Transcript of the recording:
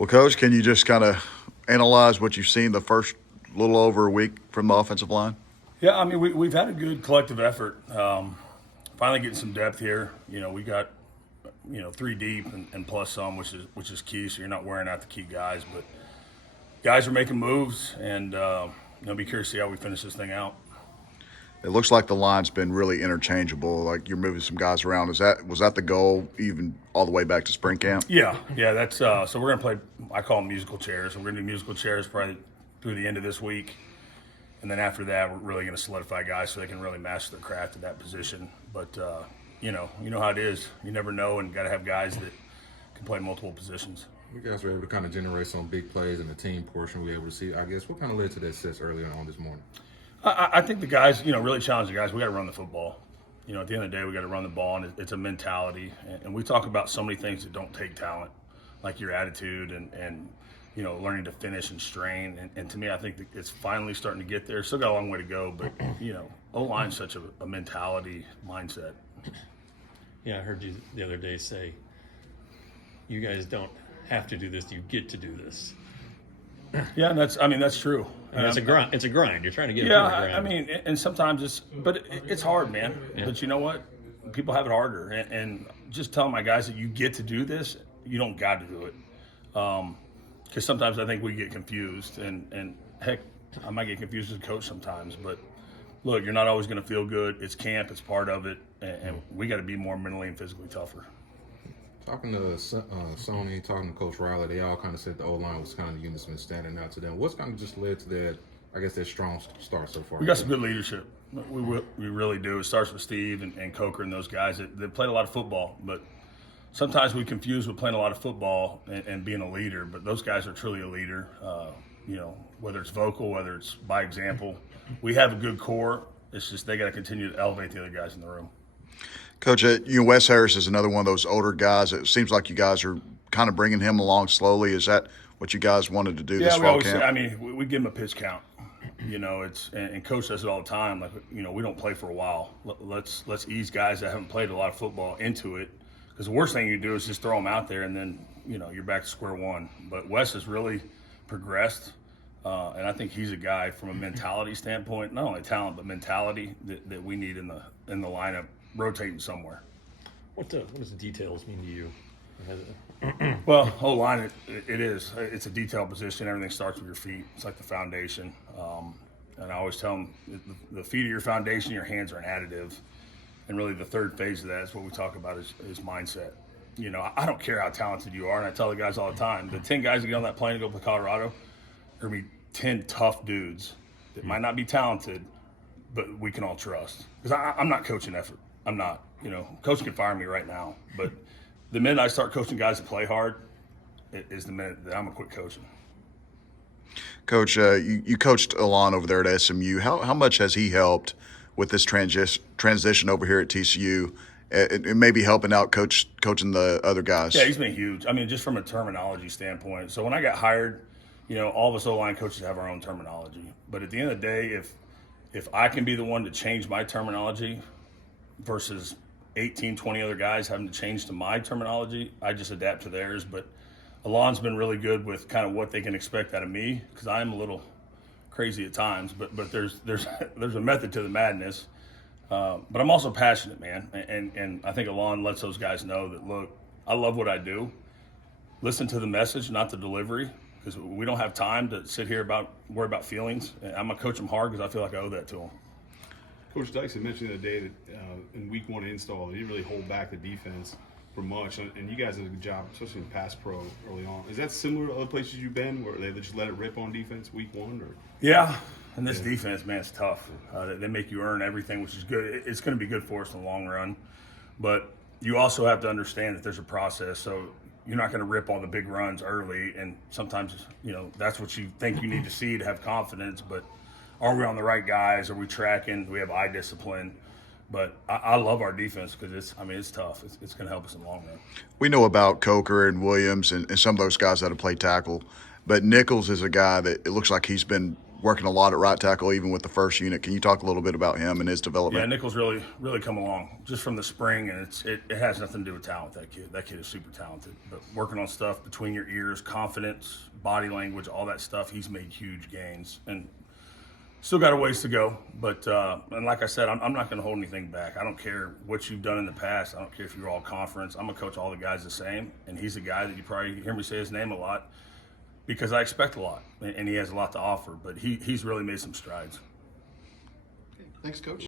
Well, Coach, can you just kind of analyze what you've seen the first little over a week from the offensive line? Yeah, I mean, we've had a good collective effort. Finally getting some depth here. We got, three deep and plus some, which is key. So you're not wearing out the key guys, but guys are making moves, and be curious to see how we finish this thing out. It looks like the line's been really interchangeable. Like you're moving some guys around. Was that the goal, even all the way back to spring camp? Yeah. That's so we're gonna play. I call them musical chairs. We're gonna do musical chairs probably through the end of this week, and then after that, we're really gonna solidify guys so they can really master their craft at that position. But you know how it is. You never know, and got to have guys that can play multiple positions. You guys were able to kind of generate some big plays in the team portion. We were able to see, I guess, what kind of led to that success early on this morning? I think the guys, really challenge the guys. We got to run the football. At the end of the day, we got to run the ball, and it's a mentality. And we talk about so many things that don't take talent, like your attitude and learning to finish and strain. And to me, I think that it's finally starting to get there. Still got a long way to go, but O-line's such a mentality mindset. Yeah, I heard you the other day say, you guys don't have to do this; you get to do this. Yeah, and that's true. And it's a grind. It's a grind. You're trying to get. Yeah, and sometimes it's hard, man. Yeah. But you know what? People have it harder, and just telling my guys that you get to do this, you don't got to do it. Because sometimes I think we get confused, and heck, I might get confused as a coach sometimes. But look, you're not always going to feel good. It's camp. It's part of it, and we got to be more mentally and physically tougher. Talking to Sony, talking to Coach Riley, they all kind of said the O-line was kind of the units been standing out to them. What's kind of just led to that strong start so far? We got some good leadership. We really do. It starts with Steve and Coker and those guys that played a lot of football. But sometimes we confuse with playing a lot of football and being a leader. But those guys are truly a leader, whether it's vocal, whether it's by example. We have a good core. It's just they got to continue to elevate the other guys in the room. Coach, Wes Harris is another one of those older guys. It seems like you guys are kind of bringing him along slowly. Is that what you guys wanted to do this fall camp? We give him a pitch count. And Coach says it all the time. Like, we don't play for a while. Let's ease guys that haven't played a lot of football into it. Because the worst thing you do is just throw them out there, and then you're back to square one. But Wes has really progressed, and I think he's a guy from a mentality standpoint, not only talent but mentality that we need in the lineup. Rotating somewhere. What does details mean to you? Well, O-line, it is. It's a detailed position. Everything starts with your feet. It's like the foundation. And I always tell them the feet are your foundation, your hands are an additive. And really the third phase of that is what we talk about is mindset. I don't care how talented you are, and I tell the guys all the time, the 10 guys that get on that plane to go to Colorado are going to be 10 tough dudes that might not be talented, but we can all trust. Because I'm not coaching effort. I'm not. Coach can fire me right now. But the minute I start coaching guys to play hard is the minute that I'm going to quit coaching. Coach, you coached Alon over there at SMU. How much has he helped with this transition over here at TCU? It may be helping out coaching the other guys. Yeah, he's been huge. Just from a terminology standpoint. So when I got hired, all of us O-line coaches have our own terminology. But at the end of the day, if I can be the one to change my terminology versus 18, 20 other guys having to change to my terminology, I just adapt to theirs. But Alon's been really good with kind of what they can expect out of me, because I am a little crazy at times, but there's a method to the madness. But I'm also passionate, man, and I think Alon lets those guys know that, look, I love what I do. Listen to the message, not the delivery, because we don't have time to sit here worry about feelings. I'm gonna coach them hard because I feel like I owe that to them. Coach Dyson mentioned the other day that in week one install, he didn't really hold back the defense for much, and you guys did a good job, especially in pass pro early on. Is that similar to other places you've been, where they just let it rip on defense week one? Or yeah, and this defense, man, it's tough. They make you earn everything, which is good. It's going to be good for us in the long run, but you also have to understand that there's a process. So you're not going to rip all the big runs early, and sometimes that's what you think you need to see to have confidence, but are we on the right guys? Are we tracking? Do we have eye discipline? But I love our defense because it's tough. It's going to help us in the long run. We know about Coker and Williams and some of those guys that have played tackle, but Nichols is a guy that it looks like he's been working a lot at right tackle, even with the first unit. Can you talk a little bit about him and his Yeah, development? Nichols really come along just from the spring, and it has nothing to do with talent. That kid is super talented. But working on stuff between your ears, confidence, body language, all that stuff, he's made huge gains, and still got a ways to go. But and like I said, I'm not going to hold anything back. I don't care what you've done in the past. I don't care if you're all conference. I'm gonna coach all the guys the same, and he's a guy that you probably hear me say his name a lot because I expect a lot, and he has a lot to offer. But he's really made some strides. Thanks, Coach.